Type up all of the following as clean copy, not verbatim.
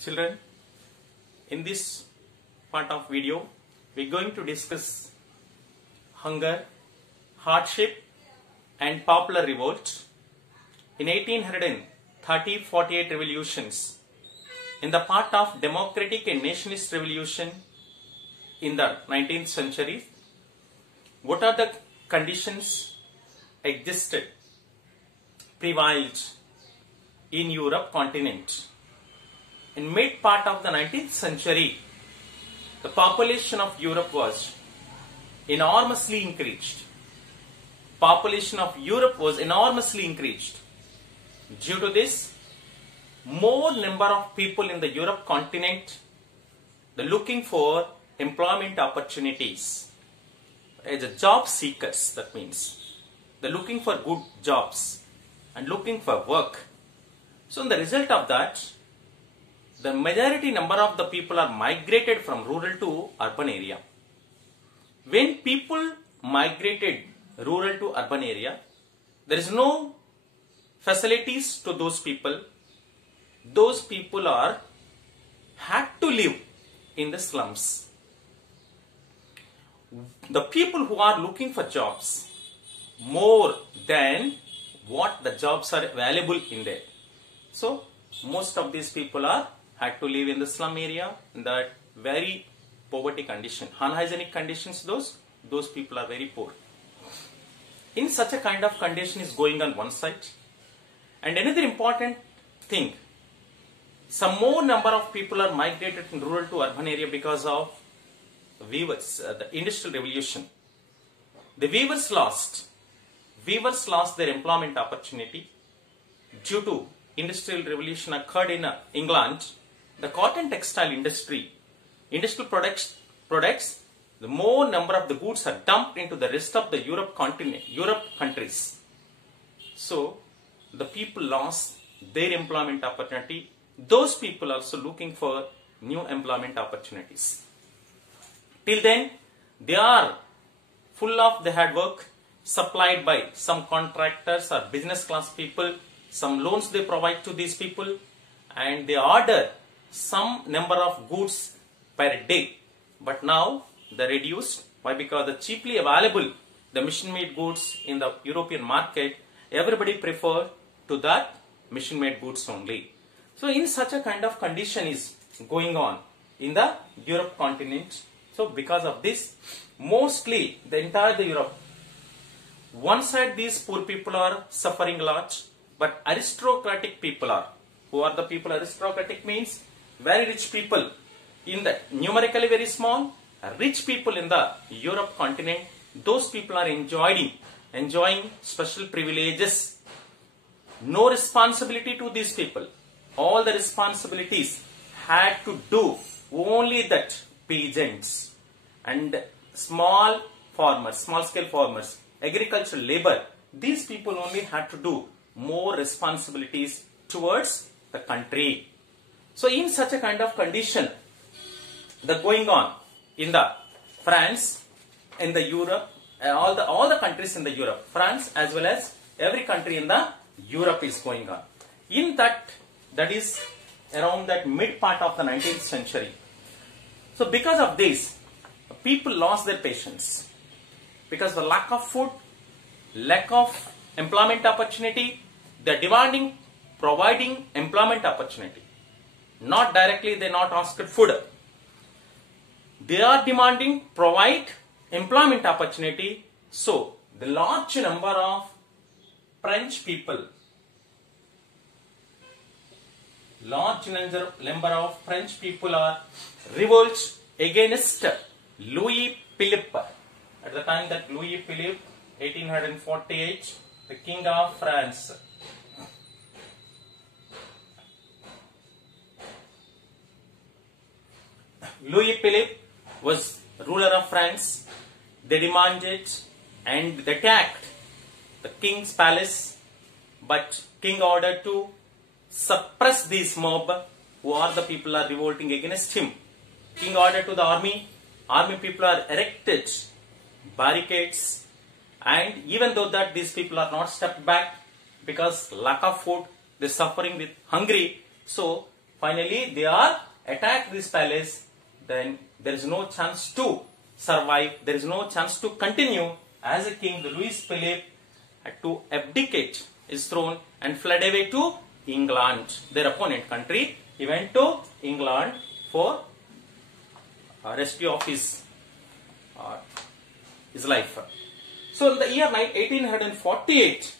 Children, in this part of video, we are going to discuss hunger, hardship and popular revolt in 1830-48 revolutions. In the part of democratic and nationalist revolution in the 19th century, what are the conditions existed, prevailed in Europe continent? In mid part of the 19th century, the population of Europe was enormously increased. Population of Europe was enormously increased. Due to this, more number of people in the Europe continent, they're looking for employment opportunities. As a job seekers, that means they're looking for good jobs and looking for work. So, in the result of that, the majority number of the people are migrated from rural to urban area. When people migrated rural to urban area, there is no facilities to those people. Those people had to live in the slums. The people who are looking for jobs more than what the jobs are available in there. So, most of these people had to live in the slum area, in that very poverty condition, unhygienic conditions. Those people are very poor. In such a kind of condition is going on one side. And another important thing, some more number of people are migrated from rural to urban area because of weavers, the industrial revolution. The weavers lost their employment opportunity due to industrial revolution occurred in England. The cotton textile industry, industrial products, the more number of the goods are dumped into the rest of the Europe countries. So, the people lost their employment opportunity. Those people also looking for new employment opportunities. Till then, they are full of the hard work supplied by some contractors or business class people. Some loans they provide to these people, and they order some number of goods per day. But now they reduced. Why? Because the cheaply available, the machine-made goods in the European market, everybody prefer to that machine-made goods only. So, in such a kind of condition is going on in the Europe continent. So, because of this, mostly the entire Europe, one side these poor people are suffering a lot, but aristocratic people are. Who are the people? Aristocratic means very rich people. In the numerically very small, rich people in the Europe continent, those people are enjoying special privileges. No responsibility to these people. All the responsibilities had to do only that peasants and small farmers, small scale farmers, agricultural labor. These people only had to do more responsibilities towards the country. So, in such a kind of condition, the going on in the France, in the Europe, all the countries in the Europe, France as well as every country in the Europe is going on. In that is around that mid part of the 19th century. So, because of this, people lost their patience. Because the lack of food, lack of employment opportunity, they are providing employment opportunity. Not directly, they not asked food. They are demanding, provide employment opportunity. So, the large number of French people, are revolt against Louis Philippe. At the time that Louis Philippe, 1848, the King of France. Louis Philippe was ruler of France. They demanded and they attacked the king's palace, but king ordered to suppress this mob who are the people are revolting against him. King ordered to the army people are erected barricades, and even though that these people are not stepped back because lack of food, they are suffering with hungry. So finally they are attacked this palace, then there is no chance to survive, there is no chance to continue as a king. The Louis Philippe had to abdicate his throne and fled away to England, their opponent country. He went to England for rescue of his life. So in the year 1848,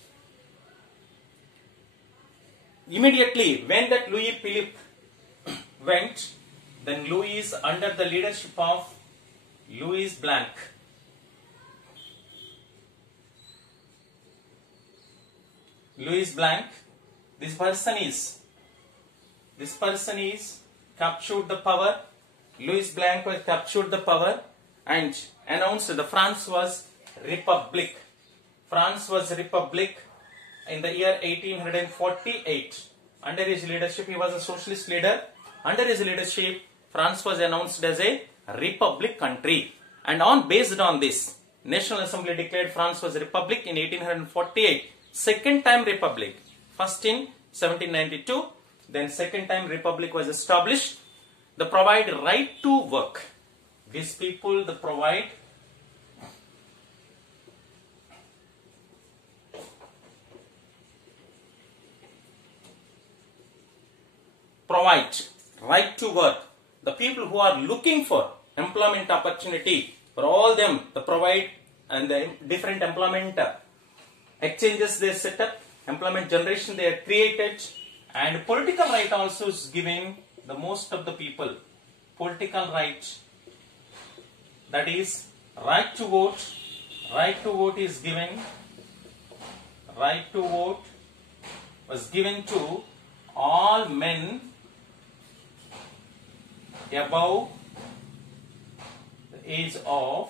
immediately when that Louis Philippe went, then Louis, under the leadership of Louis Blanc, this person is captured the power. Louis Blanc was captured the power and announced that France was republic. France was republic in the year 1848. Under his leadership, he was a socialist leader. Under his leadership, France was announced as a republic country. And based on this, National Assembly declared France was a republic in 1848. Second time republic. First in 1792. Then second time republic was established. They provide right to work. These people, they provide right to work. The people who are looking for employment opportunity, for all them, they provide, and the different employment exchanges they set up, employment generation they are created, and political right also is given the most of the people. Political right, that is right to vote. Right to vote is given. Right to vote was given to all men above the age of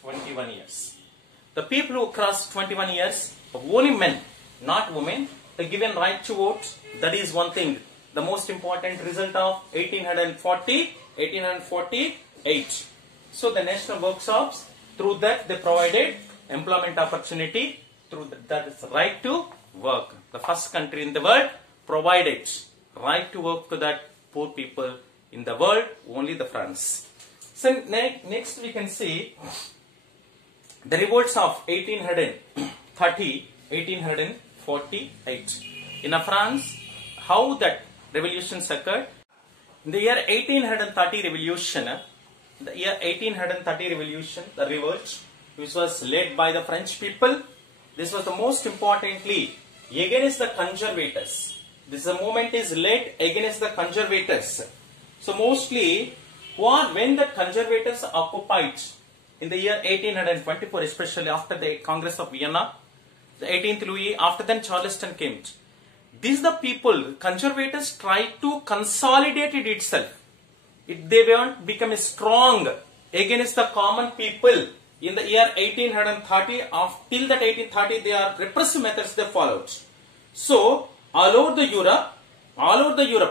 21 years. The people who cross 21 years, only men, not women, are given right to vote. That is one thing. The most important result of 1848. So the national workshops, through that they provided employment opportunity, through that is right to work. The first country in the world provided right to work to that poor people in the world, only the France. So next we can see the revolts of 1830, 1848. In France, how that revolutions occurred. In the year 1830 revolution, the revolt, which was led by the French people, this was the most importantly against the conservators. This movement is led against the conservators. So mostly, when the conservators occupied in the year 1824, especially after the Congress of Vienna, the 18th Louis, after then Charleston came. These the people, conservators tried to consolidate it itself. They won't become strong against the common people. In the year 1830, till that 1830, they are repressive methods they followed. So, all over the Europe,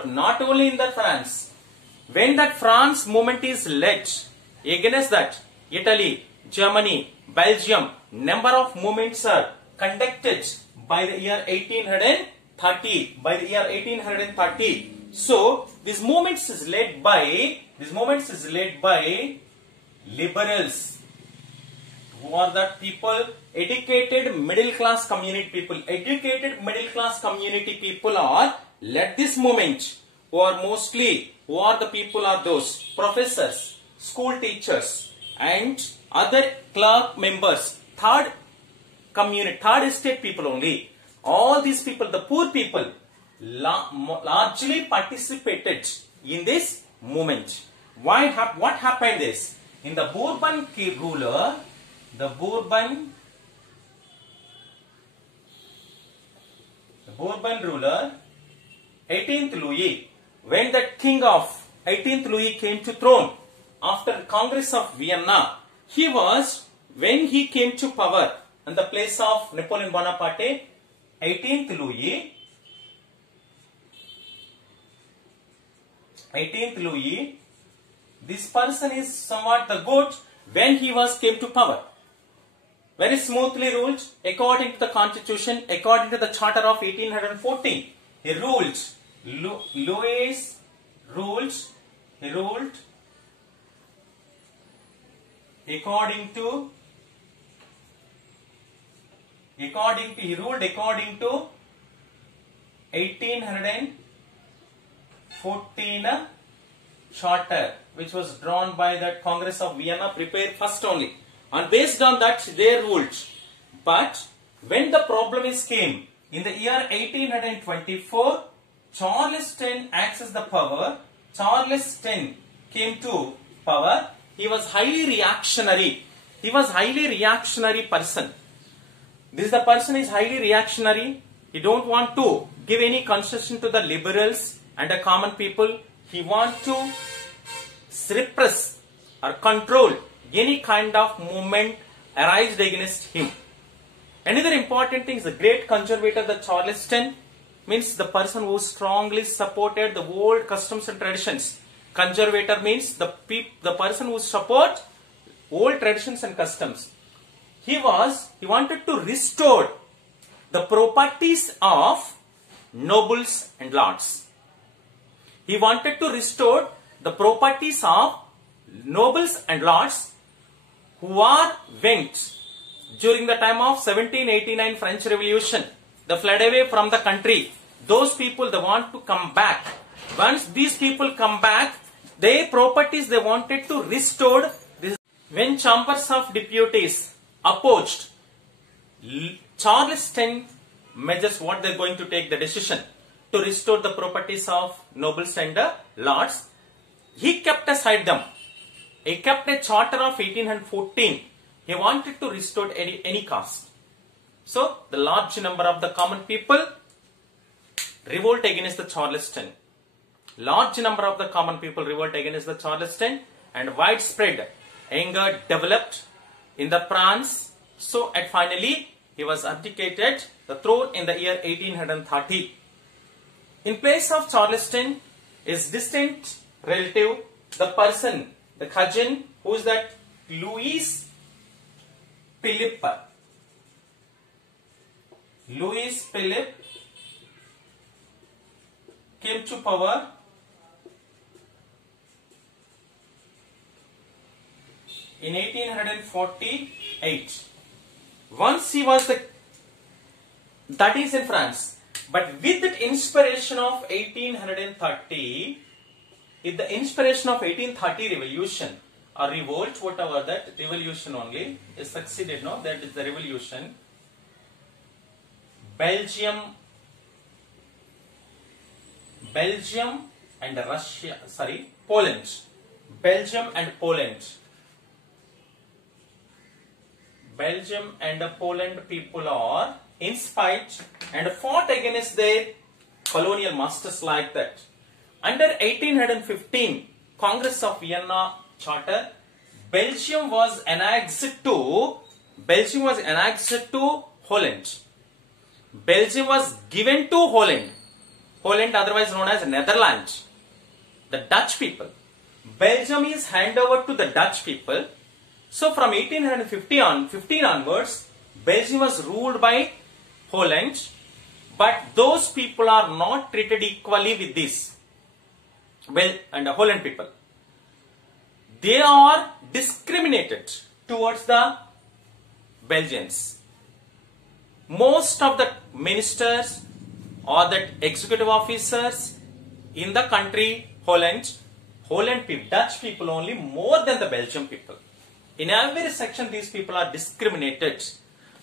not only in the France, when that France movement is led against that, Italy, Germany, Belgium, number of movements are conducted by the year 1830. So, these movements is led by liberals, who are the people, educated middle class community people. Educated middle class community people are led this movement, who are the people are those professors, school teachers, and other clerk members, third estate people only. All these people, the poor people, largely participated in this movement. What happened is, in the Bourbon ruler, 18th Louis, when the king of 18th Louis came to throne after Congress of Vienna, when he came to power in the place of Napoleon Bonaparte, 18th Louis, this person is somewhat the good when he came to power. Very smoothly ruled according to the constitution, according to the charter of 1814. He ruled Louis ruled. He ruled according to 1814 charter, which was drawn by the Congress of Vienna, prepared first only, and based on that they ruled. But when the problem came in the year 1824, Charles X accessed the power. Charles X came to power. He was highly reactionary. He was highly reactionary person. The person is highly reactionary. He don't want to give any concession to the liberals and the common people. He want to repress or control any kind of movement arised against him. Another important thing is the great conservator, the Charles X, means the person who strongly supported the old customs and traditions. Conservator means the person who support old traditions and customs. He wanted to restore the properties of nobles and lords. He wanted to restore the properties of nobles and lords who went during the time of 1789 French Revolution. They fled away from the country. Those people, they want to come back. Once these people come back, their properties they wanted to restore. When chambers of deputies opposed, Charles X measures what they're going to take the decision to restore the properties of nobles and lords. He kept aside them. He kept a charter of 1814. He wanted to restore at any cost. So the large number of the common people revolt against the Charles X. Large number of the common people revolt against the Charles X, and widespread anger developed in the France. So finally he was abdicated the throne in the year 1830. In place of Charles X, his distant relative, the person, the cousin, who is that? Louis Philippe. Louis Philippe came to power in 1848. Once he was that is in France. But with the inspiration of 1830, with the inspiration of 1830 revolution or revolt, whatever that revolution only is succeeded, no? That is the revolution. Belgium and Russia, Poland. Belgium and Poland. Belgium and Poland people are inspired and fought against their colonial masters like that. Under 1815 Congress of Vienna Charter, Belgium was annexed to Holland. Belgium was given to Holland. Holland, otherwise known as Netherlands. The Dutch people. Belgium is handed over to the Dutch people. So from 1815 onwards, Belgium was ruled by Holland, but those people are not treated equally with this and the Holland people. They are discriminated towards the Belgians. Most of the ministers or the executive officers in the country Holland people, Dutch people only more than the Belgian people. In every section these people are discriminated.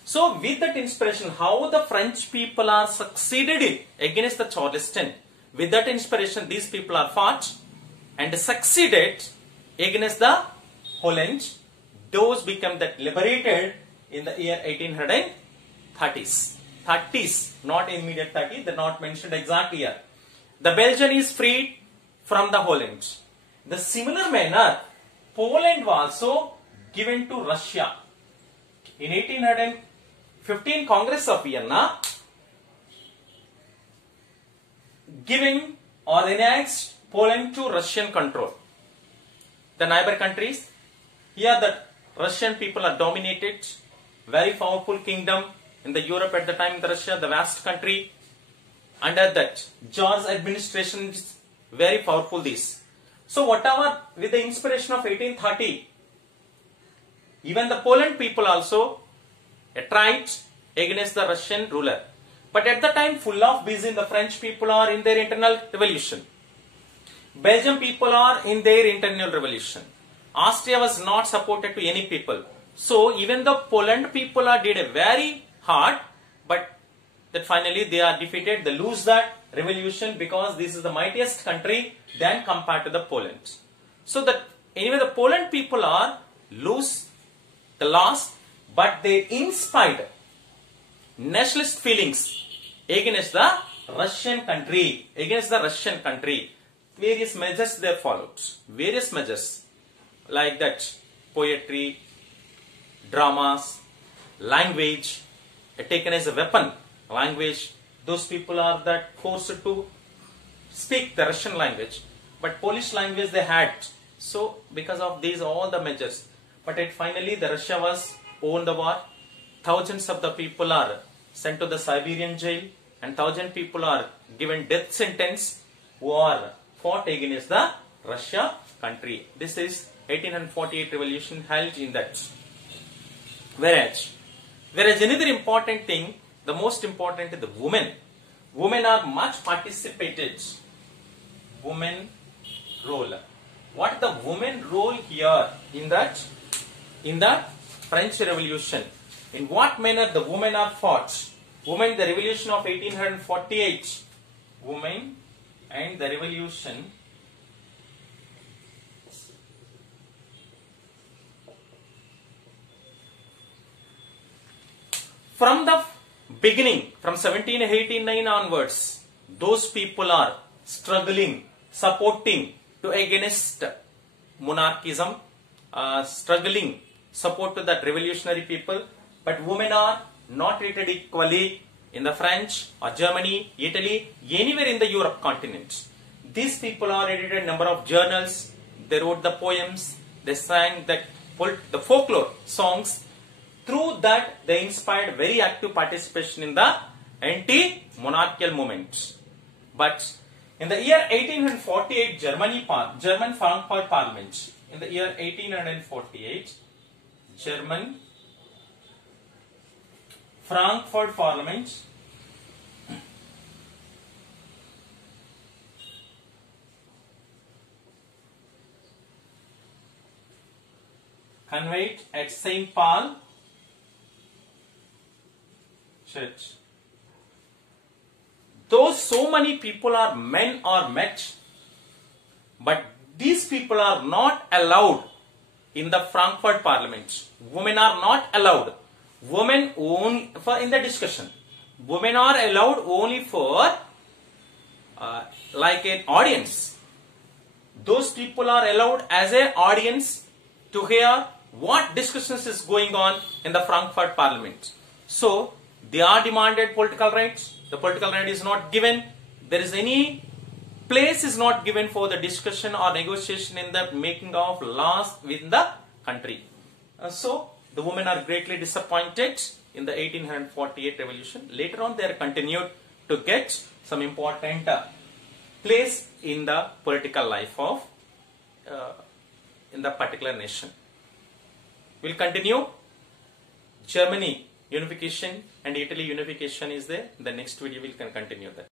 So with that inspiration, how the French people are succeeded against the Charles X, with that inspiration these people are fought and succeeded against the Holland. Those become that liberated in the year 1830s. 30s, not immediate 30s, they are not mentioned exact year. The Belgian is freed from the Holland. The similar manner, Poland was also given to Russia. In 1815 Congress of Vienna giving or annexed Poland to Russian control. The neighbor countries, here the Russian people are dominated, very powerful kingdom in the Europe at the time, the Russia, the vast country. under that George administration is very powerful this. So whatever with the inspiration of 1830, even the Poland people also tried against the Russian ruler. But at the time full of busy, the French people are in their internal revolution. Belgium people are in their internal revolution. Austria was not supported to any people. So even the Poland people are did a very hard, but that finally they are defeated. They lose that revolution because this is the mightiest country than compared to the Poland. So that anyway the Poland people are lose the loss, but they inspired nationalist feelings against the Russian country. Various measures they followed. Various measures like that, poetry, dramas, language, taken as a weapon. Language, those people are that forced to speak the Russian language, but Polish language they had. So because of these all the measures, but finally the Russia was won the war. Thousands of the people are sent to the Siberian jail, and 1,000 people are given death sentence who are fought against the Russia country. This is 1848 revolution held in that. Whereas another important thing, the most important is the women. Women are much participated. Women role. What is the women role here in that? In the French Revolution. In what manner the women are fought? Women, the revolution of 1848. Women and the revolution. From the beginning, from 1789 onwards, those people are struggling, supporting to against monarchism, struggling, support to that revolutionary people. But women are not treated equally in the French or Germany, Italy, anywhere in the Europe continent. These people are edited a number of journals, they wrote the poems, they sang the folklore songs. Through that, they inspired very active participation in the anti-monarchical movement. But in the year 1848, German Frankfurt Parliament, in the year 1848, German Frankfurt Parliament convened at St. Paul Church. Though so many people are men or met, but these people are not allowed in the Frankfurt Parliament. Women are not allowed. Women only for in the discussion. Women are allowed only for like an audience. Those people are allowed as an audience to hear what discussions is going on in the Frankfurt Parliament. So they are demanded political rights. The political right is not given. There is any place is not given for the discussion or negotiation in the making of laws within the country. So the women are greatly disappointed in the 1848 revolution. Later on, they are continued to get some important place in the political life of in the particular nation. We'll continue. Germany unification and Italy unification is there. In the next video, we can continue that.